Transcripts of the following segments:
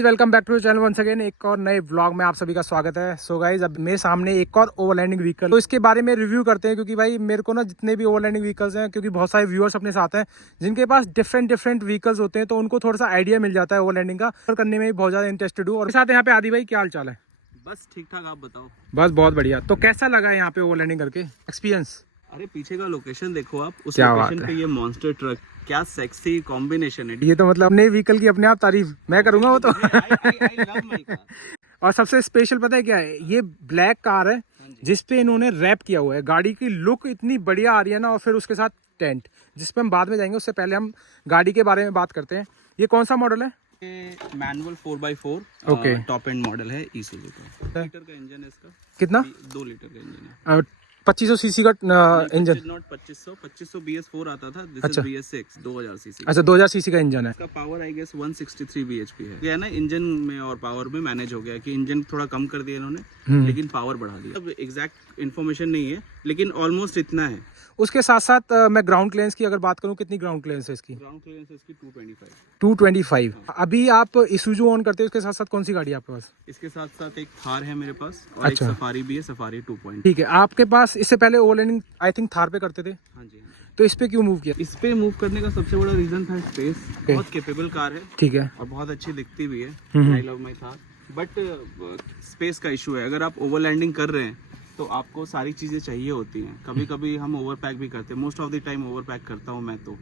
Guys welcome back to channel once again. एक और नए व्लॉग में आप सभी का स्वागत है। सो गाइज अब मेरे सामने एक और ओवरलैंडिंग व्हीकल, तो इसके बारे में रिव्यू करते हैं क्योंकि भाई मेरे को ना जितने भी ओवरलैंडिंग व्हीकल्स हैं, क्योंकि बहुत सारे व्यूअर्स अपने साथ हैं जिनके पास डिफरेंट व्हीकल्स होते हैं, तो उनको थोड़ा सा आइडिया मिल जाता है ओवरलैंडिंग का, और करने में भी बहुत ज्यादा इंटरेस्टेड हूँ। और साथ यहाँ पे आदि भाई, क्या हाल चाल है? बस ठीक ठाक, आप बताओ। बस बहुत बढ़िया। तो कैसा लगा यहाँ पे ओवरलैंडिंग करके एक्सपीरियंस? अरे पीछे का लोकेशन देखो आप, उस क्या लोकेशन बात पे ये मॉन्स्टर ट्रक, क्या सेक्सी कॉम्बिनेशन है। ये तो मतलब अपने व्हीकल की अपने आप तारीफ मैं करूंगा वो तो। I love my car। और सबसे स्पेशल पता है क्या है? ये ब्लैक कार है जिसपे इन्होंने रैप किया हुआ है। गाड़ी की लुक इतनी बढ़िया आ रही है ना, और फिर उसके साथ टेंट, जिसपे हम बाद में जाएंगे। उससे पहले हम गाड़ी के बारे में बात करते हैं। ये कौन सा मॉडल है? Manual 4x4 okay, top and model है ईसुजू का। लीटर का इंजन है इसका। कितना? 2 लीटर का इंजन है। 2500 सीसी का इंजन। नॉट 2500 BS4 आता था। दिस अच्छा। Is BS6 2000 CC. अच्छा, 2000 सीसी का इंजन है। इसका पावर आई गेस 163 bhp है। ये है ना, इंजन में और पावर में मैनेज हो गया कि इंजन थोड़ा कम कर दिया इन्होंने, लेकिन पावर बढ़ा दिया। अब एग्जैक्ट इन्फॉर्मेशन नहीं है, लेकिन ऑलमोस्ट इतना है। उसके साथ साथ मैं ग्राउंड क्लियरेंस की अगर बात करूं, कितनी ग्राउंड क्लियरेंस है इसकी? ग्राउंड क्लियरेंस इसकी 225। 225। अभी आप इसूजू ऑन करते हो, उसके साथ साथ कौन सी गाड़ी है आपके पास? इसके साथ साथ एक थार है मेरे पास, और अच्छा। एक सफारी भी है, सफारी 2.0। ठीक है। आपके पास इससे पहले ओवरलैंडिंग आई थिंक थार पे करते थे, हाँ जी, हाँ जी। तो इस पे क्यों मूव किया? इस पे मूव करने का सबसे बड़ा रीजन था स्पेस। बहुत कैपेबल कार है, ठीक है, और बहुत अच्छी दिखती भी है। I love my Thar, but space का इशू है। अगर आप ओवरलैंडिंग कर रहे हैं तो आपको सारी चीज़ें चाहिए होती हैं। कभी कभी हम ओवरपैक भी करते हैं, मोस्ट ऑफ द टाइम ओवरपैक करता हूँ मैं। तो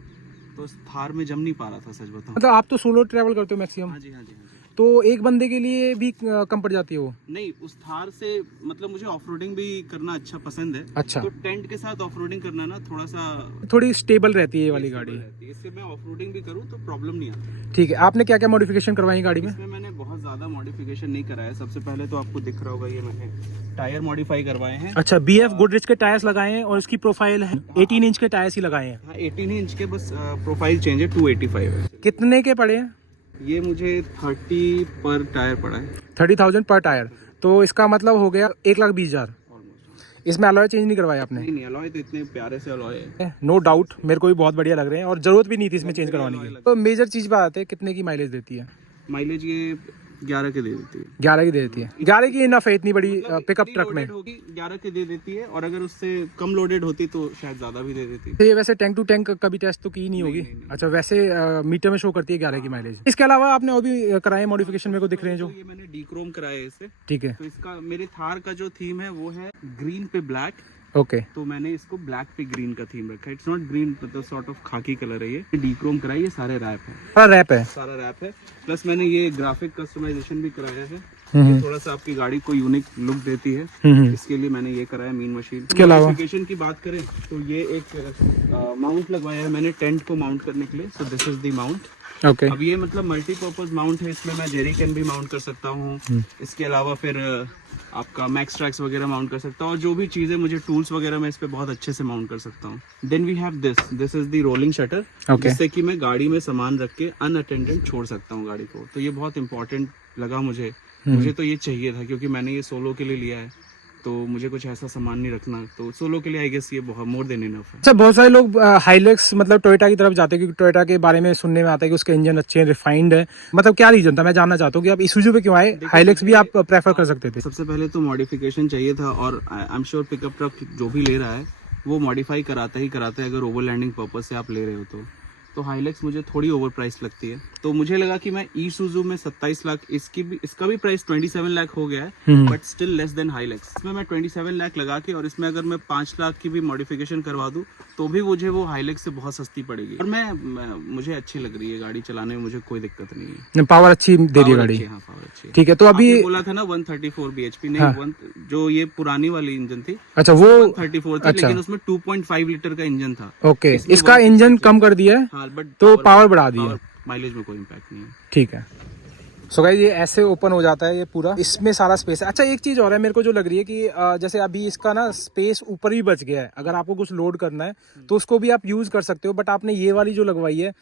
इस थार में जम नहीं पा रहा था, सच बताऊँ। मतलब आप तो सोलो ट्रैवल करते हो मैक्सिमम? हाँ जी, हाँ जी, हाँ जी। तो एक बंदे के लिए भी कम पड़ जाती है वो? नहीं, उस थार से मतलब मुझे ऑफरोडिंग भी करना अच्छा पसंद है। अच्छा। तो टेंट के साथ ऑफरोडिंग करना ना थोड़ा सा थोड़ी स्टेबल रहती है ये वाली गाड़ी। इससे मैं ऑफरोडिंग भी करूँ तो प्रॉब्लम नहीं आती। ठीक है। आपने क्या क्या मॉडिफिकेशन करवाई गाड़ी में? इसमें मैंने बहुत ज़्यादा मॉडिफिकेशन नहीं कराया। सबसे पहले तो आपको दिख रहा होगा, ये मैंने टायर मॉडिफाई करवाए हैं। अच्छा, BF गुडरिच के टायर्स लगाए हैं, और इसकी प्रोफाइल है 18 इंच के टायर्स ही लगाए हैं। हाँ, 18 इंच के, बस प्रोफाइल चेंज है। 285 है। कितने के पड़े हैं? ये मुझे 30 पर टायर पड़ा है। 30,000 पर टायर, तो इसका मतलब हो गया 1,20,000। इसमें अलॉय चेंज नहीं करवाया आपने? नहीं, अलॉय तो इतने प्यारे से अलॉय है। नो डाउट, मेरे को भी बहुत बढ़िया लग रहे हैं, और जरूरत भी नहीं थी इसमें चेंज करवाने की। तो मेजर चीज बात है, कितने की माइलेज देती है? माइलेज ये 11 के दे देती है। 11 की दे देती है। 11 की इनफ है इतनी बड़ी पिकअप ट्रक में। 11 के दे देती है, और अगर उससे कम लोडेड होती तो शायद ज्यादा भी दे देती। तो ये वैसे टैंक टू टैंक कभी टेस्ट तो की नहीं होगी? अच्छा, वैसे मीटर में शो करती है 11 की माइलेज। इसके अलावा आपने और भी कराए मॉडिफिकेशन, मेरे को दिख रहे हैं जो? ये मैंने डी क्रोम कराया है इसे। ठीक है। तो इसका, मेरे थार का जो थीम है वो है ग्रीन पे ब्लैक। ओके। तो मैंने इसको ब्लैक पे ग्रीन का थीम रखा है। इट्स नॉट ग्रीन, मतलब सॉर्ट ऑफ खाकी कलर है। ये डी क्रोम कराई, ये सारे रैप है। सारा रैप है? सारा रैप है। प्लस मैंने ये ग्राफिक कस्टमाइजेशन भी कराया है। ये थोड़ा सा आपकी गाड़ी को यूनिक लुक देती है। इसके लिए मैंने ये कराया मीन मशीन। इसके अलावा मॉडिफिकेशन की बात करें तो ये एक माउंट लगवाया है मैंने टेंट को माउंट करने के लिए। So this is the mount. Okay. अब ये मतलब मल्टीपर्पज माउंट है। इसमें मैं जेरी कैन भी माउंट कर सकता हूँ। इसके अलावा फिर आपका मैक्स ट्रैक्स वगैरह माउंट कर सकता हूँ, और जो भी चीज़ें मुझे टूल्स वगैरह मैं इस पे बहुत अच्छे से माउंट कर सकता हूँ। Then we have this is the rolling shutter, जिससे कि मैं गाड़ी में सामान रख के अनअटेंडेड छोड़ सकता हूँ गाड़ी को। तो ये बहुत इंपॉर्टेंट लगा मुझे। मुझे तो ये चाहिए था, क्योंकि मैंने ये सोलो के लिए लिया है, तो मुझे कुछ ऐसा सामान नहीं रखना। तो सोलो के लिए आई गेस ये बहुत मोर देन इनफ है। अच्छा, बहुत सारे लोग हाइलेक्स मतलब टोयोटा की तरफ जाते हैं, क्योंकि टोयोटा के बारे में सुनने में आता है कि उसके इंजन अच्छे हैं, रिफाइंड है। मतलब क्या रीजन था? मैं जानना चाहता हूँ कि आप इसूजू पे क्यों आए? हाइलेक्स भी आप प्रेफर कर सकते थे। सबसे पहले तो मॉडिफिकेशन चाहिए था, और I am sure pickup truck जो भी ले रहा है वो मॉडिफाई कराता ही कराता है, अगर ओवरलैंडिंग पर्पज से आप ले रहे हो तो हाइलेक्स मुझे थोड़ी ओवर प्राइस लगती है। तो मुझे लगा कि मैं ईसुजू में 27 लाख, इसका भी प्राइस 27 लाख हो गया है, but still less than Hilux. इसमें मैं 27 लाख लगा के, और इसमें अगर मैं 5 लाख की भी मॉडिफिकेशन करवा दूं तो भी मुझे वो हाइलेक्स से बहुत सस्ती पड़ेगी। और मुझे अच्छी लग रही है गाड़ी चलाने में, मुझे कोई दिक्कत नहीं है। पावर अच्छी दे रही है गाड़ी? हाँ, पावर अच्छी। ठीक है। तो अभी बोला था ना 134 bhp, नहीं, जो ये पुरानी वाली इंजन थी। अच्छा, वो 134 थी। लेकिन उसमें 2.5 लीटर का इंजन था। ओके, इसका इंजन कम कर दिया है, बट तो पावर बढ़ा दी है। माइलेज में कोई इम्पैक्ट नहीं है। ठीक है। सो गाइस, ये ऐसे ओपन हो जाता है ये पूरा, इसमें सारा स्पेस है। अच्छा, एक चीज और है मेरे को जो लग रही है कि जैसे अभी इसका ना स्पेस ऊपर भी बच गया है, अगर आपको कुछ लोड करना है तो उसको भी आप यूज कर सकते हो। बट आपने ये वाली जो लगवाई है,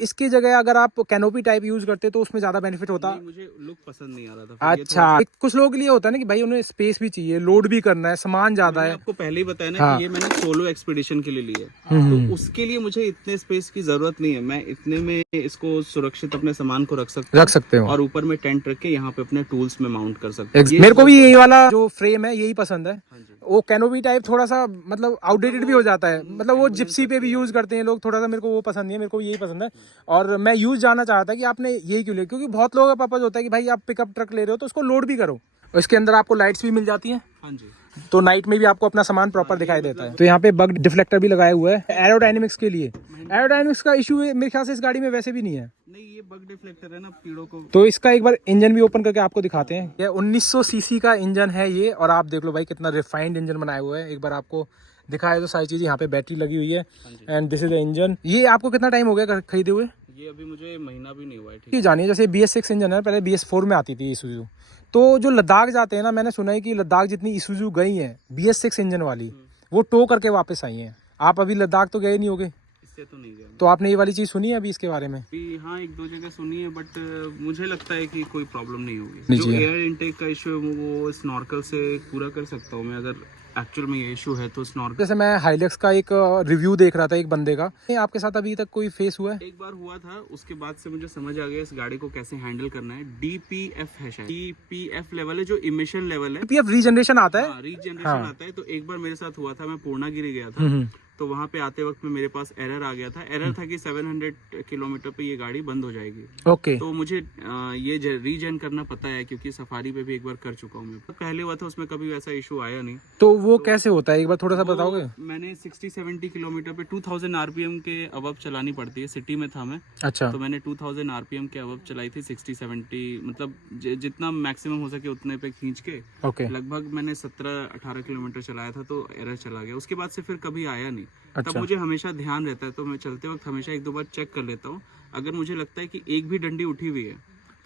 इसकी जगह अगर आप कैनोपी टाइप यूज करते तो उसमें ज्यादा बेनिफिट होता। नहीं, मुझे लुक पसंद नहीं आ रहा था। फिर ये अच्छा, कुछ लोगों के लिए होता है ना कि भाई उन्हें स्पेस भी चाहिए, लोड भी करना है, सामान ज्यादा मैंने है। आपको पहले ही बताया ना हाँ। कि ये मैंने सोलो एक्सपीडिशन के लिए लिया है, तो उसके लिए मुझे इतने स्पेस की जरूरत नहीं है। मैं इतने में इसको सुरक्षित अपने सामान को रख सकते हो और ऊपर में टेंट रख के यहाँ पे अपने टूल्स में माउंट कर सकते हैं। मेरे को भी यही वाला जो फ्रेम है यही पसंद है। हाँ जी। वो कैनोपी टाइप थोड़ा सा मतलब आउटडेटेड भी हो जाता है, मतलब वो जिप्सी पे भी यूज करते हैं लोग, थोड़ा सा मेरे को वो पसंद नहीं है, मेरे को यही पसंद है। और मैं यूज जानना चाहता था कि आपने यही क्यों लिया, क्योंकि बहुत लोगों का पर्पज होता है कि भाई आप पिकअप ट्रक ले रहे हो तो उसको लोड भी करो। और इसके अंदर आपको लाइट्स भी मिल जाती हैं, हाँ जी। तो नाइट में भी आपको अपना सामान प्रॉपर दिखाई देता है। तो यहाँ पे बग डिफ्लेक्टर भी लगाया हुआ है एरोडायनेमिक्स के लिए। एरोडायनेमिक्स का इशू मेरे ख्याल से इस गाड़ी में वैसे भी नहीं है। नहीं, ये बग डिफ्लेक्टर है ना पीड़ों को। तो इसका एक बार इंजन भी ओपन करके आपको दिखाते हैं। ये 1900 सीसी का इंजन है ये, और आप देख लो भाई कितना रिफाइंड इंजन बनाया हुआ है। एक बार आपको दिखाया तो सारी चीज़, यहाँ पे बैटरी लगी हुई है and this is the engine. ये आपको कितना टाइम हो गया खरीदे हुए? ये अभी मुझे महीना भी नहीं हुआ है। ठीक जानिए, जैसे BS6 इंजन है, पहले BS4 में आती थी ईसुजू। तो जो लद्दाख जाते हैं ना, मैंने सुना है कि लद्दाख जितनी ईसुजू गई हैं BS6 इंजन वाली, वो टो करके वापस आई हैं। आप अभी लद्दाख तो गए नहीं होगे, इससे तो नहीं गया। तो आपने ये वाली चीज़ सुनी है अभी इसके बारे में? हाँ, एक दो जगह सुनी है, बट मुझे लगता है कि कोई प्रॉब्लम नहीं होगी। जो एयर इनटेक का इशू है वो स्नॉर्कल से पूरा कर सकता हूँ मैं, अगर एक्चुअल में ये इशू है तो स्नॉर्कल। जैसे मैं हाइलेक्स का एक रिव्यू देख रहा था एक बंदे का, आपके साथ अभी तक कोई फेस हुआ है? एक बार हुआ था, उसके बाद से मुझे समझ आ गया इस गाड़ी को कैसे हैंडल करना है। DPF है शायद, DPF लेवल है जो इमिशन लेवल है। DPF रीजनरेशन आता है। रीजनरेशन आता है। तो एक बार मेरे साथ हुआ था, मैं पूर्णागिरी गया था, तो वहाँ पे आते वक्त में मेरे पास एरर आ गया था। एरर था कि 700 किलोमीटर पे ये गाड़ी बंद हो जाएगी। ओके। तो मुझे ये रीजन करना पता है, क्योंकि सफारी पे भी एक बार कर चुका हूँ मैं। पहले हुआ था, उसमें कभी वैसा इशू आया नहीं। तो वो कैसे होता है, एक बार थोड़ा सा बताओगे? मैंने 60-70 किलोमीटर पे 2000 RPM के अबव चलानी पड़ती है। सिटी में था मैं। अच्छा। तो मैंने 2000 RPM के अबव चलाई थी। 60-70 मतलब जितना मैक्सिमम हो सके उतने पे खींच के। ओके। लगभग मैंने 17-18 किलोमीटर चलाया था, तो एरर चला गया। उसके बाद से फिर कभी आया नहीं। अच्छा। तब मुझे हमेशा ध्यान रहता है, तो मैं चलते वक्त हमेशा एक दो बार चेक कर लेता हूँ। अगर मुझे लगता है कि एक भी डंडी उठी हुई है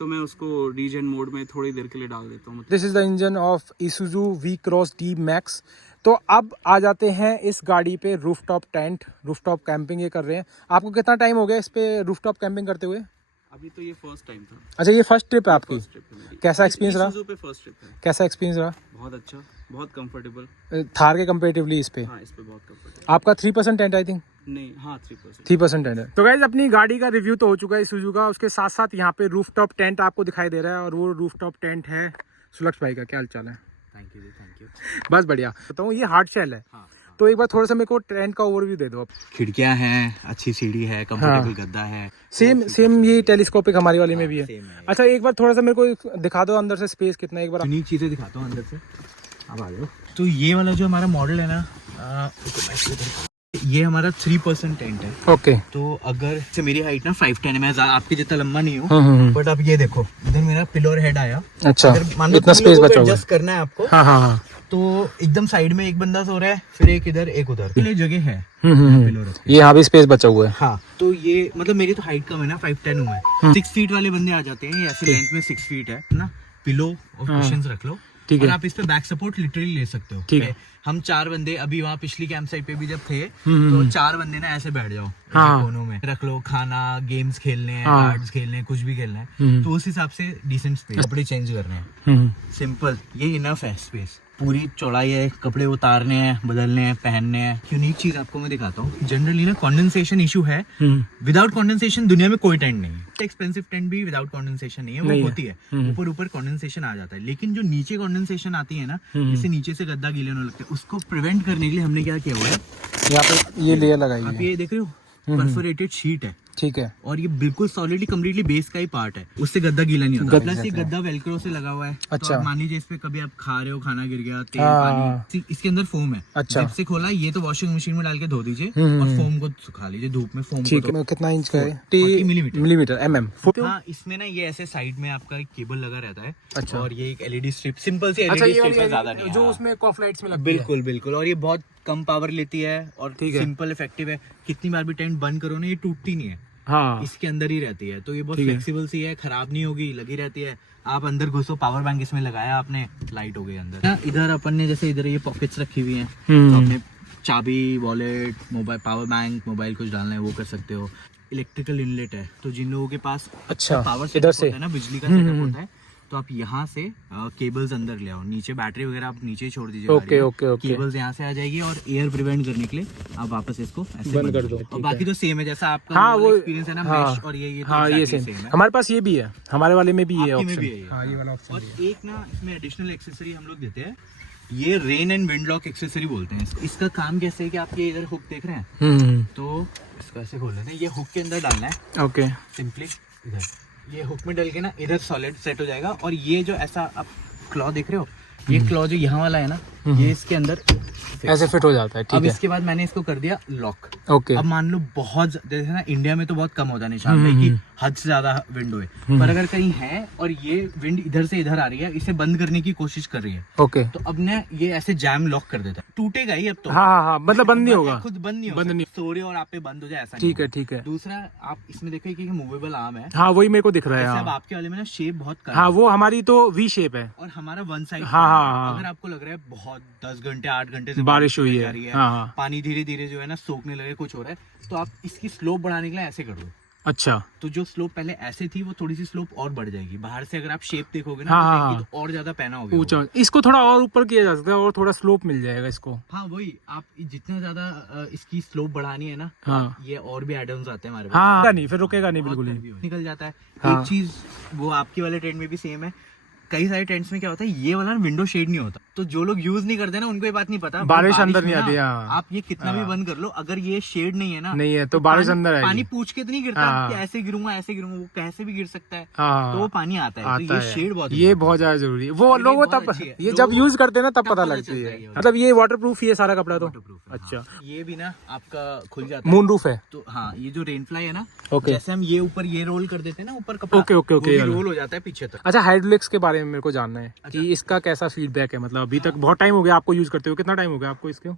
तो मैं उसको रीजन मोड में थोड़ी देर के लिए डाल देता हूँ। This is the engine of Isuzu V-Cross D Max। तो अब आ जाते हैं इस गाड़ी पे रूफटॉप टेंट, रूफटॉप कैंपिंग ये कर रहे हैं। आपको कितना टाइम हो गया इस पे रूफटॉप कैंपिंग करते हुए? अभी तो ये फर्स्ट टाइम था। अच्छा, ये फर्स्ट ट्रिप है आपकी? फर्स्ट ट्रिप है मेरी। कैसा एक्सपीरियंस रहा? Isuzu पे फर्स्ट ट्रिप है। कैसा एक्सपीरियंस रहा? बहुत अच्छा, बहुत कंफर्टेबल। थार के कंपेरेटिवली इस पे? हाँ, इस पे बहुत कंफर्टेबल। आपका 3% टेंट आई थिंक? नहीं, हाँ 3%। 3% टेंट है। तो गाइस अपनी गाड़ी का रिव्यू तो हो चुका है Isuzu का, उसके साथ साथ यहाँ पे रूफटॉप टेंट आपको दिखाई दे रहा है, और वो रूफटॉप टेंट है सुलक्ष भाई का। क्या हाल चाल है? थैंक यू जी, थैंक यू। बस बढ़िया। बताऊँ, ये हार्ड शेल है। हाँ। तो एक बार थोड़ा सा मेरे को टेंट का ओवरव्यू दे दो आप। खिड़कियाँ हैं, अच्छी सीढ़ी है, कंफर्टेबल गद्दा है। सेम ये टेलीस्कोपिक हमारी वाली में भी है। सेम है। अच्छा, एक बार थोड़ा सा मेरे को दिखा दो अंदर से स्पेस कितना है एक बार। यूनिक चीज़ें दिखाता हूँ अंदर से, अब आ जाओ। तो ये वाला जो हमारा मॉडल है ना, ये हमारा 3% टेंट है। ओके। तो अगर से मेरी हाइट ना 5'10" है, मैं आपके जितना लंबा नहीं हूँ, बट अब ये देखो इधर मेरा पिलर हेड आया। अच्छा, अगर मान लो इतना स्पेस बचा हुआ है। एडजस्ट करना है आपको। हाँ हाँ हाँ। तो एकदम साइड में एक बंदा सो रहा है, फिर एक इधर एक उधर, के लिए जगह है। ये यहाँ भी स्पेस बचा हुआ है। हाँ, तो ये मतलब मेरी तो हाइट कम है ना, 5'10" हूँ मैं। 6 फीट वाले बंदे आ जाते हैं, ऐसे लेंथ में 6 फीट है ना। पिलो और कुशन्स रख लो, ठीक और है। आप इस पे बैक सपोर्ट लिटरली ले सकते हो। ठीक है। हम 4 बंदे अभी वहाँ पिछली कैंप साइट पे भी जब थे, तो 4 बंदे ना ऐसे बैठ जाओ, हाँ। कोनों में रख लो, खाना, गेम्स खेलने हैं, हाँ। कार्ड्स खेलने हैं, कुछ भी खेलना है, तो उस हिसाब से डिसेंट स्पेस। कपड़े चेंज करने हैं, सिंपल, ये इनफ है स्पेस। पूरी चौड़ाई है, कपड़े उतारने हैं, बदलने हैं, पहनने हैं। यूनिक चीज आपको मैं दिखाता हूँ। जनरली ना कंडेंसेशन इशू है, विदाउट कंडेंसेशन दुनिया में कोई टेंट नहीं है। एक्सपेंसिव टेंट भी विदाउट कंडेंसेशन नहीं है, वो होती है ऊपर ऊपर कंडेंसेशन आ जाता है। लेकिन जो नीचे कंडेंसेशन आती है ना, जिससे नीचे से गद्दा गीले होने लगते हैं, उसको प्रिवेंट करने के लिए हमने क्या किया हुआ है, यहाँ पे ये लेयर लगाई आप है। ये देख रहे हो, परफोरेटेड शीट है। ठीक है। और ये बिल्कुल सॉलिडली कम्प्लीटली बेस का ही पार्ट है, उससे गद्दा गीला नहीं होता। प्लस ये गद्दा वेलक्रो से लगा हुआ है। अच्छा। तो मान लीजिए इस पे कभी आप खा रहे हो, खाना गिर गया, तेल हाँ। पानी, इसके अंदर फोम है। अच्छा। जिप से खोला, ये तो वॉशिंग मशीन में डाल के धो दीजिए और फोम को सुखा लीजिए धूप में। फोम ठीक को है। कितना इंच का है? 40 मिलीमीटर। मिलीमीटर हाँ, इसमें ना ये ऐसे साइड में आपका एक केबल लगा रहता है। अच्छा। और ये एक एलईडी स्ट्रिप, सिंपल सी अच्छा, एलईडी स्ट्रिप है, ज्यादा नहीं है। जो हाँ। उसमें कॉफ लाइट्स में लगती है। बिल्कुल बिल्कुल, और ये बहुत कम पावर लेती है और सिंपल इफेक्टिव है। कितनी बार भी टेंट बंद करो ना, ये टूटती नहीं है। हाँ। इसके अंदर ही रहती है, तो ये बहुत फ्लेक्सिबल सी है, खराब नहीं होगी, लगी रहती है। आप अंदर घुसो, पावर बैंक इसमें लगाया आपने, लाइट हो गई अंदर। इधर अपन ने जैसे इधर ये पॉकेट्स रखी हुई हैं, तो अपने चाबी, wallet, mobile, power bank, mobile कुछ डालना है वो कर सकते हो। इलेक्ट्रिकल इनलेट है, तो जिन लोगों के पास अच्छा, पावर इधर सेटअप से होता है ना, बिजली का सेटअप होता है, तो आप यहाँ से केबल्स अंदर ले आओ, नीचे बैटरी वगैरह आप नीचे ही छोड़ दीजिए, ओके ओके ओके, केबल्स यहाँ से आ जाएगी और एयर प्रिवेंट करने के लिए आप वापस इसको ऐसे बंद कर दो, और ठीक बाकी है। तो सेम है जैसा आपका हाँ, वो एक्सपीरियंस है ना, हाँ, mesh और ये तो हाँ, ये exactly सेम है। हमारे पास ये भी है, हमारे वाले में भी ये आपके में ऑप्शन, भी है ये। हाँ, ये वाला ऑप्शन और भी है। एक ना इसमें एडिशनल एक्सेसरी हम लोग देते हैं, ये rain and wind lock accessory बोलते हैं इसका काम कैसे है कि आप ये इधर हुक देख रहे हैं, तो इसको ऐसे खोल लेना है, ये हुक के अंदर डालना है, ओके, सिंपली इधर ये हुक में डल के ना इधर सॉलिड सेट हो जाएगा, और ये जो ऐसा आप क्लॉ देख रहे हो, ये क्लॉ जो यहाँ वाला है ना, ये इसके अंदर ऐसे फिट हो जाता है, अब ठीक है, इसके बाद मैंने इसको कर दिया लॉक। ओके, अब मान लो बहुत जैसे ना इंडिया में तो बहुत कम होता है निशान भाई कि हद से ज्यादा विंड है, पर अगर कहीं है और ये विंड इधर से इधर आ रही है, इसे बंद करने की कोशिश कर रही है, ओके, तो अब ने ये ऐसे जैम लॉक कर देता है, टूटेगा ही अब तो, हाँ हाँ हाँ, मतलब बंद नहीं होगा, खुद बंद नहीं बंद होगा, नहीं, सो रहे हो और आप पे बंद हो जाए ऐसा ठीक नहीं है, ठीक है, होगा। दूसरा आप इसमें देखो कि मूवेबल आर्म है, हाँ, वही मेरे को दिख रहा है, जैसे अब हाँ, आपके वाले में ना शेप बहुत कम हाँ, है, वो हमारी तो वी शेप है, और हमारा वन साइड, हाँ, हाँ, अगर आपको लग रहा है बहुत 10 घंटे 8 घंटे से बारिश हुई जा है, रही हाँ हाँ, पानी धीरे धीरे जो है ना सोखने लगे, कुछ हो रहा है, तो आप इसकी स्लोप बढ़ाने के लिए ऐसे कर दो, अच्छा, तो जो स्लोप पहले ऐसे थी वो थोड़ी सी स्लोप और बढ़ जाएगी, बाहर से अगर आप शेप देखोगे ना, हाँ, तो हाँ, देखिए तो और ज्यादा पैना होगा ऊंचा, इसको थोड़ा और ऊपर किया जा सकता है और थोड़ा स्लोप मिल जाएगा इसको, हाँ वही, आप जितना ज्यादा इसकी स्लोप बढ़ानी है ना, तो हाँ, आप ये और भी एड ऑन्स आते हैं हमारे पास, हाँ, नहीं फिर रुकेगा नहीं, बहुत बिल्कुल कर भी नहीं, हो- निकल जाता है। हाँ। एक चीज वो आपके वाले टेंट में भी सेम है, कई सारे टेंट्स में क्या होता है, ये वाला विंडो शेड नहीं होता, तो जो लोग यूज नहीं करते ना उनको ये बात नहीं पता, बारिश अंदर में नहीं ना, आती, हाँ। आप ये कितना भी बंद कर लो, अगर ये शेड नहीं है ना, नहीं है तो बारिश अंदर आएगी, पानी पूछ के तो नहीं गिरता हाँ। कि ऐसे गिरूंगा वो कैसे भी गिर सकता है, हाँ, तो वो पानी आता है, तो आता ये है, शेड बहुत ये बहुत ज्यादा जरूरी है, वो और ये लोगों बहुत तब अच्छी है। ये जब लोगों- यूज करते हैं ना तब तब पता पता लगती चलता है, है ये मतलब ये वाटरप्रूफ ही है सारा कपड़ा तो, वाटरप्रूफ है, अच्छा, हाँ। ये भी ना आपका खुल जाता है, मून रूफ है, तो हाँ, ये जो रेनफ्लाई है ना, ओके, जैसे हम ये ऊपर ये रोल कर देते हैं ना ऊपर कपड़ा, ओके, ओके, ओके, वो ये भी वाला। रोल हो जाता है पीछे तक। अच्छा, हाइड्रोलिक्स के बारे में मेरे को जानना है अच्छा। कि इसका कैसा फीडबैक है, मतलब अभी तक बहुत टाइम हो गया आपको यूज करते हुए, कितना टाइम हो गया आपको इसके?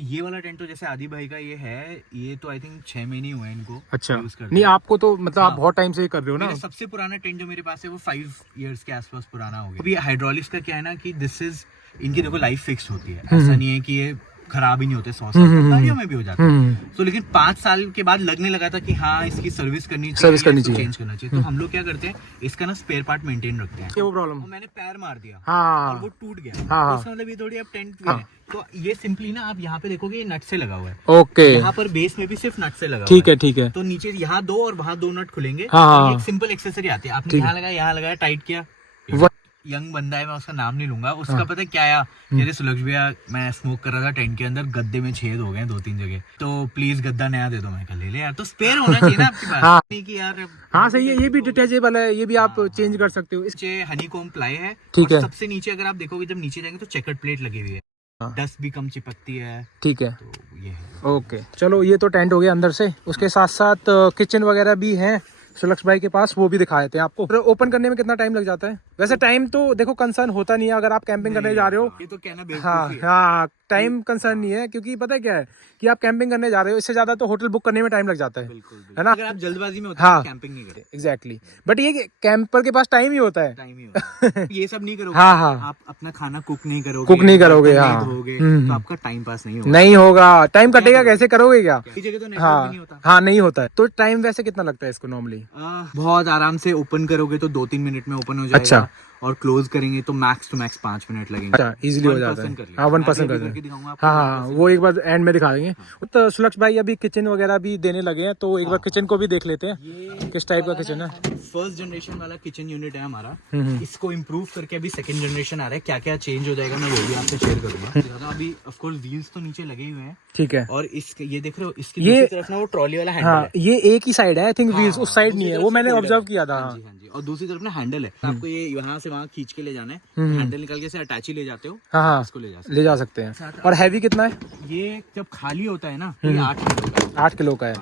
ये वाला टेंट तो जैसे आदि भाई का ये है, ये तो आई थिंक 6 महीने हुए हैं इनको अच्छा, यूज करते नहीं हैं। आपको तो मतलब आप हाँ। बहुत टाइम से कर रहे हो ना, मेरा सबसे पुराना टेंट जो मेरे पास है वो 5 इयर्स के आसपास पुराना हो गया। अभी हाइड्रोलिक्स का क्या है ना कि दिस इज, इनकी देखो लाइफ फिक्स होती है, ऐसा नहीं है कि ये खराब ही नहीं होते, 100 साल तक गाड़ियों में भी हो जाता है, तो लेकिन 5 साल के बाद लगने लगा था कि हाँ इसकी सर्विस करनी चाहिए, सर्विस करनी चाहिए, चेंज करना चाहिए, तो हम लोग क्या करते हैं इसका ना स्पेयर पार्ट मेंटेन रखते हैं। ये वो प्रॉब्लम, और मैंने पैर मार दिया हाँ, और वो टूट गया, हाँ, तो इसका मतलब ये थोड़ी अब टेंट है, तो ये सिंपली ना आप यहाँ पे देखोगे ये नट से लगा हुआ है, ओके, यहाँ पर बेस में भी सिर्फ नट से लगा हुआ ठीक है, ठीक है, तो नीचे यहाँ 2 और वहाँ 2 नट खुलेंगे, हाँ, हाँ, तो ये एक सिंपल एक्सेसरी आती है, आपने यहाँ लगाया टाइट किया, वो- यंग बंदा है, मैं उसका नाम नहीं लूंगा, उसका पता है क्या आया, मेरे सुलक्ष भैया मैं स्मोक कर रहा था टेंट के अंदर, गद्दे में छेद हो गए 2-3 जगह, तो प्लीज गद्दा नया दे दो, मैं कहा ले ले यार, तो स्पेयर होना चाहिए ना आपके पास, हाँ। नहीं कि यार हाँ सही है, ये भी डिटेचेबल है, ये भी आप चेंज कर सकते हो, नीचे हनी कॉम प्लाई है, ठीक और है, सबसे नीचे अगर आप देखोगे जब नीचे जाएंगे तो चेकर्ड प्लेट लगी हुई है, हाँ। डस्ट भी कम चिपकती है, ठीक है, तो ये है। ओके, चलो ये तो टेंट हो गया अंदर से, उसके साथ साथ किचन वगैरह भी है सुलक्ष भाई के पास, वो भी दिखा देते हैं आपको। ओपन करने में कितना टाइम लग जाता है? वैसे टाइम तो देखो कंसर्न होता नहीं है अगर आप कैंपिंग करने जा रहे हो, ये तो कहना हाँ बेवकूफी है। हाँ, टाइम कंसर्न नहीं है, क्योंकि पता है क्या है कि आप कैंपिंग करने जा रहे हो, इससे ज्यादा तो होटल बुक करने में टाइम लग जाता है, बिल्कुल, है ना? अगर आप जल्दबाजी में होते हाँ। हैं कैंपिंग नहीं करते, एग्जैक्टली, बट ये कैंपर के पास टाइम ही होता है, टाइम ही होता है। ये सब नहीं करोगे, हाँ हाँ, आप अपना खाना कुक नहीं करोगे, कुक नहीं करोगे, बर्तन हाँ। नहीं धोगे, तो आपका टाइम पास नहीं होगा, नहीं होगा, टाइम कटेगा कैसे, करोगे क्या? कई जगह तो नेटवर्क भी हाँ नहीं होता। हाँ, नहीं होता है, तो टाइम वैसे कितना लगता है इसको नॉर्मली? बहुत आराम से ओपन करोगे तो 2-3 मिनट में ओपन हो जाएगा, अच्छा। और क्लोज करेंगे तो मैक्स टू मैक्स 5 मिनट लगेंगे। अच्छा, इजीली हो जाता है, हाँ 1% कर देंगे, हाँ हाँ, वो एक बार एंड में दिखा देंगे। तो सुलक्ष भाई अभी किचन वगैरह भी देने लगे हैं, तो एक बार किचन को भी देख लेते हैं किस टाइप का किचन है। फर्स्ट जनरेशन वाला किचन यूनिट है हमारा, इसको इम्प्रूव करके अभी सेकंड जनरेशन आ रहा है, क्या क्या चेंज हो जाएगा मैं वो भी आपसे शेयर करूंगा। अभी ऑफ कोर्स व्हील्स तो नीचे लगे हुए हैं, ठीक है, और इसके ये देख रहे हो, इसकी ये- दूसरी तरफ ना वो ट्रॉली वाला हैंडल हाँ है, ये एक ही साइड है, आई थिंक व्हील्स उस साइड दूसरी नहीं है, तरफ वो से मैंने folder ऑब्जर्व है। किया था। हाँ जी, हाँ जी, और दूसरी तरफ ना हैंडल है, आपको ये यहाँ से वहाँ खींच के ले जाना है, हैंडल निकाल के से अटैची ले जाते हो, हाँ हाँ, इसको ले जा सकते हैं। और हैवी कितना है? ये जब खाली होता है ना तो ये 8 किलो का है। 8 किलो का है,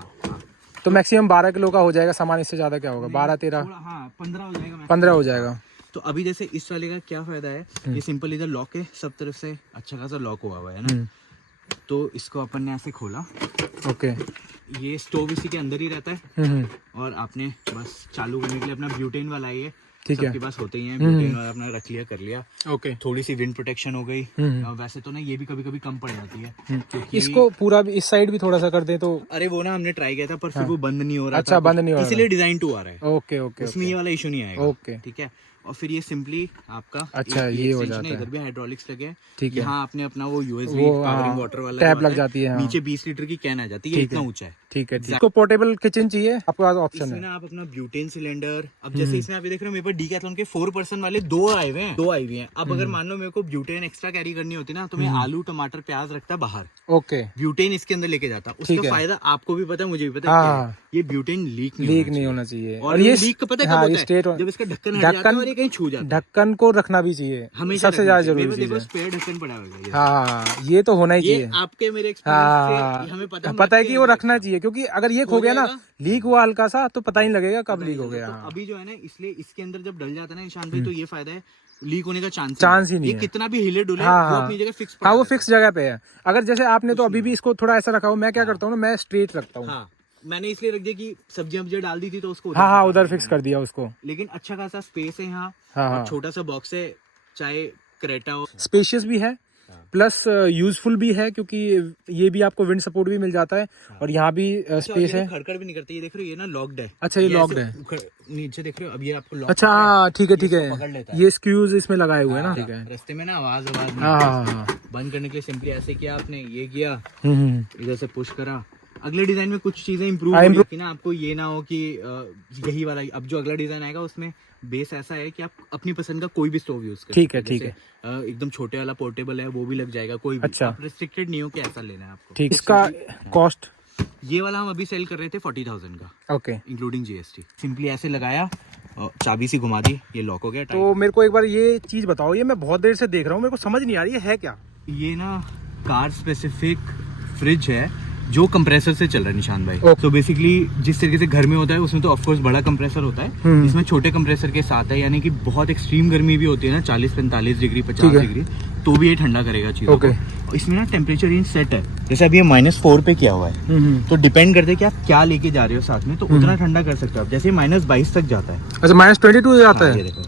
तो मैक्सिमम 12 किलो का हो जाएगा सामान, इससे ज्यादा क्या होगा? 12-13 थोड़ा, हाँ 15 हो जाएगा, 15 हो जाएगा। तो अभी जैसे इस वाले का क्या फायदा है, ये सिंपल इधर लॉक है, सब तरफ से अच्छा खासा लॉक हुआ है ना, तो इसको अपन ने ऐसे खोला, ओके, ये स्टोव इसी के अंदर ही रहता है, और आपने बस चालू करने के लिए अपना ब्यूटेन वाला ये ठीक है। सबके पास होते ही हैं, ब्यूटेन वाला अपना रख लिया, कर लिया। ओके। थोड़ी सी विंड प्रोटेक्शन हो गई। वैसे तो ना ये भी कभी कभी कम पड़ जाती है क्योंकि इसको पूरा भी इस साइड भी थोड़ा सा कर दे तो। अरे वो ना हमने ट्राई किया था पर फिर वो बंद नहीं हो रहा अच्छा, था, बंद नहीं हो रहा इसलिए डिजाइन 2 आ रहा है। ओके ओके उसमें ये वाला इशू नहीं आएगा। ओके। ठीक है। और फिर ये सिंपली आपका अच्छा, ये हो जाता है। इधर भी हाइड्रोलिक्स लगे हैं। ठीक है। यहाँ आपने अपना वो यूएसबी वो, पावरिंग वाटर वाला टैप जो लग आता जाती है, हाँ। नीचे 20 लीटर की कैन आ जाती है, ये इतना ऊंचा है। ठीक है। इसको पोर्टेबल किचन चाहिए, आपके पास ऑप्शन इसमें है। ना आप अपना ब्यूटेन सिलेंडर, अब जैसे इसमें आप ये देख रहे हो मेरे पास डीकैथलॉन के 4 पर्सन वाले 2 आए हुए हैं। अब अगर मान लो मेरे को ब्यूटेन एक्स्ट्रा कैरी करनी होती ना तो मैं आलू टमाटर प्याज रखता बाहर, ओके। ब्यूटेन इसके अंदर लेके जाता। ठीक उसका है। फायदा आपको भी पता है, मुझे भी पता है, हाँ, क्या है? ये ब्यूटेन लीक नहीं होना चाहिए। और ये लीक का पता है कब होता है? स्टेट जब इसका ढक्कन हट जाता है और ये कहीं छू जाता है। ढक्कन को रखना भी चाहिए, हमेशा सबसे ज्यादा रखना चाहिए। जरूरी चीज है। स्पेयर ढक्कन पड़ा होगा ये। हाँ, ये तो होना ही ये चाहिए। आपके मेरे एक्सपीरियंस से हमें पता है कि वो रखना चाहिए, क्योंकि अगर ये खो गया ना, लीक हुआ हल्का सा तो पता ही नहीं लगेगा कब लीक हो गया। तो अभी जो है ना, इसलिए इसके अंदर जब डल जाता है ना निशान भाई, तो ये फायदा है, लीक होने का चांस ही नहीं ये है। कितना भी हिले डुले हाँ, वो अपनी जगह फिक्स। हाँ, वो फिक्स जगह पे है। अगर जैसे आपने तो अभी भी इसको थोड़ा ऐसा रखा हो, मैं क्या करता हूँ ना, मैं स्ट्रेट रखता हूँ। हाँ, मैंने इसलिए रख दिया कि सब्जियां डाल दी थी तो उसको हाँ, उधर फिक्स कर दिया उसको। लेकिन अच्छा खासा स्पेस है यहाँ। हाँ। और छोटा सा बॉक्स है, चाहे क्रेटा हो। स्पेशियस भी है प्लस यूजफुल भी है, क्योंकि ये भी आपको विंड सपोर्ट भी मिल जाता है और यहाँ भी स्पेस है। खड़खड़ भी नहीं करती, ये देख रहे हो, ये ना लॉक्ड है। अच्छा, ये लॉक्ड है। नीचे देख रहे हो, अब ये आपको लॉक। अच्छा, हाँ, ठीक है। पकड़ लेता है। ये स्क्रूज इसमें लगाए हुए हैं ना। ठीक है। रास्ते में ना आवाज हाँ। बंद करने के लिए सिंपली ऐसे किया आपने, ये किया, हम्म। इधर से पुश करा। अगले डिजाइन में कुछ चीजें इंप्रूव हुई कि ना, आपको ये ना हो कि यही वाला, अब जो अगला डिजाइन आएगा उसमें बेस ऐसा है कि आप अपनी पसंद का कोई भी स्टोव यूज कर। ठीक है। एकदम छोटे वाला पोर्टेबल है, वो भी लग जाएगा, कोई भी। अच्छा। आप रिस्ट्रिक्टेड नहीं हो कि ऐसा लेना है आपको। ठीक। इसका कॉस्ट ये वाला हम अभी सेल कर रहे थे 40,000 का, ओके, इंक्लूडिंग जीएसटी। सिंपली ऐसे लगाया और चाबी सी घुमा दी, ये लॉक हो गया। तो मेरे को एक बार ये चीज बताओ, ये मैं बहुत देर से देख रहा हूँ, मेरे को समझ नहीं आ रही है क्या। ये ना कार स्पेसिफिक फ्रिज है जो कंप्रेसर से चल रहा है निशान भाई। तो बेसिकली जिस तरीके से घर में होता है उसमें तो ऑफकोर्स बड़ा कंप्रेसर होता है, इसमें छोटे कंप्रेसर के साथ है, यानी कि बहुत एक्सट्रीम गर्मी भी होती है ना, 40-45 डिग्री 50 डिग्री, तो भी ये ठंडा करेगा चीजों को। इसमें ना टेम्परेचर रेंज सेट है, जैसे अभी ये -4 पे किया हुआ है, तो डिपेंड करते है कि आप क्या लेके जा रहे हो साथ में, तो उतना ठंडा कर सकते हो आप। जैसे -22 तक जाता है। अच्छा, -22 जाता है। ये देखो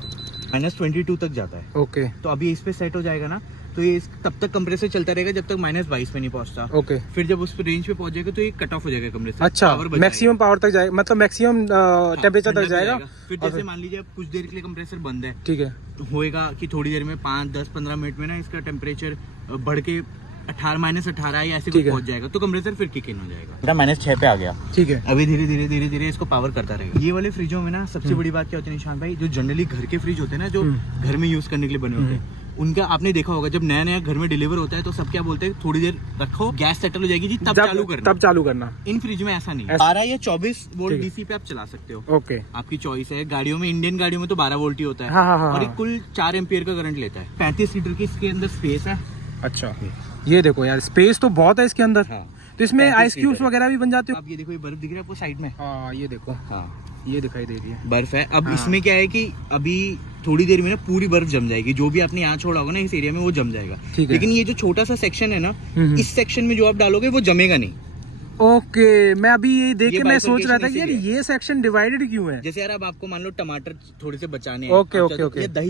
-22 तक जाता है। ओके। तो अभी इस पे सेट हो जाएगा ना, तो ये तब तक कंप्रेसर चलता रहेगा जब तक -22 पे नहीं पहुंचता। ओके। फिर जब उस रेंज पे पहुंच जाएगा तो ये कट ऑफ हो जाएगा कंप्रेसर। अच्छा, मैक्सिमम पावर तक जाएगा, मतलब मैक्सिमम टेम्परेचर तक जाएगा। फिर जैसे मान लीजिए कुछ देर के लिए कंप्रेसर बंद है, ठीक है, तो होएगा कि थोड़ी देर में 5, 10, 15 मिनट में ना इसका टेम्परेचर बढ़ के 18 या ऐसे कुछ पहुंच जाएगा, तो कंप्रेसर फिर किक इन हो जाएगा। -6 पे आ गया। ठीक है। अभी धीरे धीरे इसको पावर करता रहेगा। ये वाले फ्रिजों में ना सबसे बड़ी बात क्या होती है निशान भाई, जो जनरली घर के फ्रिज होते हैं ना, जो घर में यूज करने के लिए बने होते हैं, उनका आपने देखा होगा जब नया नया घर में डिलीवर होता है तो सब क्या बोलते हैं, थोड़ी देर रखो, गैस सेटल हो जाएगी जी, तब चालू करना। इन फ्रिज में ऐसा नहीं है, 12 या 24 वोल्ट डीसी पे आप चला सकते हो। ओके। आपकी चॉइस है। गाड़ियों में, इंडियन गाड़ियों में तो 12 वोल्ट ही होता है। हाँ। और ये कुल 4 एम्पियर का करंट लेता है। 35 लीटर की इसके अंदर स्पेस है। अच्छा, ये देखो यार, स्पेस तो बहुत है इसके अंदर। हाँ। तो इसमें आइस क्यूब्स वगैरह भी बन जाते हो। अब ये देखो, ये बर्फ दिख रहा है आपको साइड में। हाँ, ये देखो, हाँ, ये दिखाई दे रही है, बर्फ है। अब इसमें क्या है कि अभी थोड़ी देर में ना पूरी बर्फ जम जाएगी, जो भी आपने यहाँ छोड़ा होगा ना इस एरिया में वो जम जाएगा। लेकिन ये जो छोटा सा सेक्शन है ना, इस सेक्शन में जो आप डालोगे वो जमेगा नहीं। ओके। मैं अभी ये देख के मैं सोच रहा था कि यार ये सेक्शन डिवाइडेड क्यों है। जैसे यार अब आपको मान लो टमाटर थोड़े से बचाने हैं, ओके।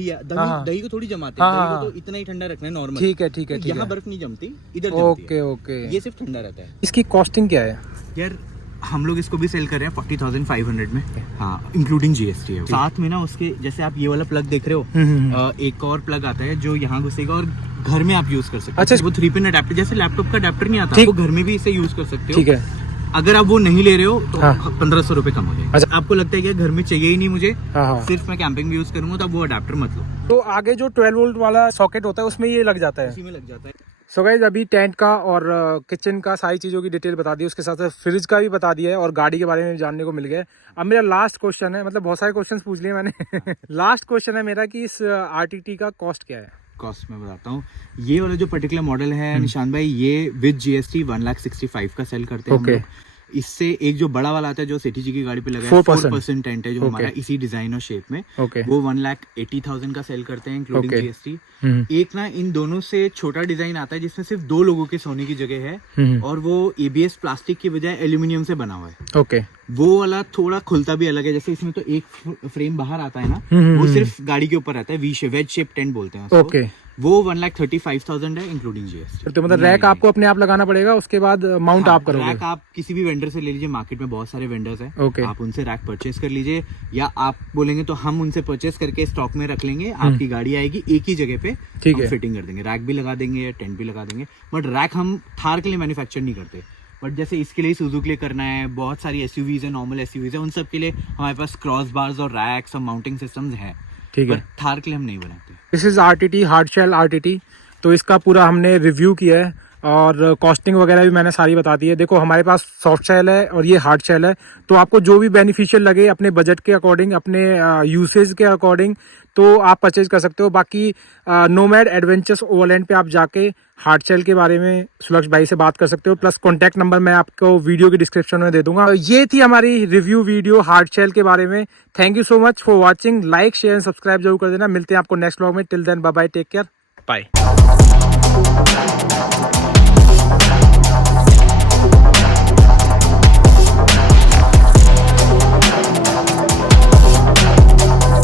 या दही को थोड़ी जमाते हैं, दही को तो इतना ही ठंडा रखना है नॉर्मल। ठीक है। यहाँ बर्फ नहीं जमती, इधर जमती है। ओके। ये सिर्फ ठंडा रहता है। इसकी कॉस्टिंग क्या है यार? हम लोग इसको भी सेल कर रहे हैं 40,500 में, हाँ, इंक्लूडिंग जीएसटी है। साथ में ना उसके, जैसे आप ये वाला प्लग देख रहे हो, एक और प्लग आता है जो यहाँ घुसेगा और घर में आप यूज कर सकते हो। अच्छा, वो 3 पिन अडेप्टर, जैसे लैपटॉप का अडेप्टर नहीं आता, वो घर में भी इसे यूज कर सकते हो। ठीक है। अगर आप वो नहीं ले रहे हो तो 1500 रुपए कम हो जाएगा। अच्छा, आपको लगता है कि घर में चाहिए ही नहीं मुझे, सिर्फ मैं कैंपिंग में यूज करूंगा, तो वो अडेप्टर मत लो। तो आगे जो 12 वोल्ट वाला सॉकेट होता है उसमें ये लग जाता है, उसी में लग जाता है। सो गाइस, अभी टेंट का और किचन का सारी चीज़ों की डिटेल बता दी, उसके साथ साथ फ्रिज का भी बता दिया है और गाड़ी के बारे में जानने को मिल गया। अब मेरा लास्ट क्वेश्चन है, मतलब बहुत सारे क्वेश्चंस पूछ लिए मैंने लास्ट क्वेश्चन है मेरा कि इस RTT का कॉस्ट क्या है। कॉस्ट मैं बताता हूँ। ये वाला जो पर्टिकुलर मॉडल है निशान भाई, ये विद जीएसटी 1,65,000 का सेल करते हैं। इससे एक जो बड़ा वाला आता है जो सेठी जी की गाड़ी पे लगा है 4%. 4% टेंट है जो Okay. हमारा इसी डिजाइन और शेप में, ओके वो 1,80,000 का सेल करते हैं इंक्लूडिंग Okay. जीएसटी। एक ना इन दोनों से छोटा डिजाइन आता है जिसमें सिर्फ 2 लोगों के सोने की जगह है और वो एबीएस प्लास्टिक की बजाय एल्यूमिनियम से बना हुआ है। ओके वो वाला थोड़ा खुलता भी अलग है, जैसे इसमें तो एक फ्रेम बाहर आता है ना, वो सिर्फ गाड़ी के ऊपर आता है, V shape, veg shape tent बोलते हैं उसको। ओके वो 1,35,000 है इंक्लूडिंग जीएसटी। तो मतलब रैक आपको अपने आप लगाना पड़ेगा, उसके बाद माउंट आप करोगे। रैक आप किसी भी वेंडर से ले लीजिए, मार्केट में बहुत सारे वेंडर्स हैं, Okay. आप उनसे रैक परचेस कर लीजिए, या आप बोलेंगे तो हम उनसे परचेस करके स्टॉक में रख लेंगे, आपकी गाड़ी आएगी एक ही जगह पे, ठीक हम है। फिटिंग कर देंगे, रैक भी लगा देंगे, टेंट भी लगा देंगे। बट रैक हम थार के लिए मैन्युफैक्चर नहीं करते, बट जैसे इसके लिए सुजुकी के लिए करना है, बहुत सारी एसयूवीज है, नॉर्मल एसयूवीज है, उन सब के लिए हमारे पास क्रॉस बार्स और रैक्स और माउंटिंग सिस्टम्स है, ठीक है। बट थार के लिए हम नहीं बनाते। This is RTT, hard shell RTT. तो इसका पूरा हमने रिव्यू किया है और कॉस्टिंग वगैरह भी मैंने सारी बता दी है। देखो हमारे पास सॉफ्ट शेल है और ये हार्ड शेल है, तो आपको जो भी बेनिफिशियल लगे अपने बजट के अकॉर्डिंग, अपने यूसेज के अकॉर्डिंग, तो आप परचेज कर सकते हो। बाकी नोमैड एडवेंचर्स ओवरलैंड पे आप जाके हार्ड शेल के बारे में सुलक्ष भाई से बात कर सकते हो, प्लस कॉन्टैक्ट नंबर मैं आपको वीडियो की डिस्क्रिप्शन में दे दूंगा। ये थी हमारी रिव्यू वीडियो हार्ड शेल के बारे में। Thank you so much for watching. Like share and subscribe जरूर कर देना। मिलते हैं आपको नेक्स्ट व्लॉग में। Till then bye bye, take care, bye.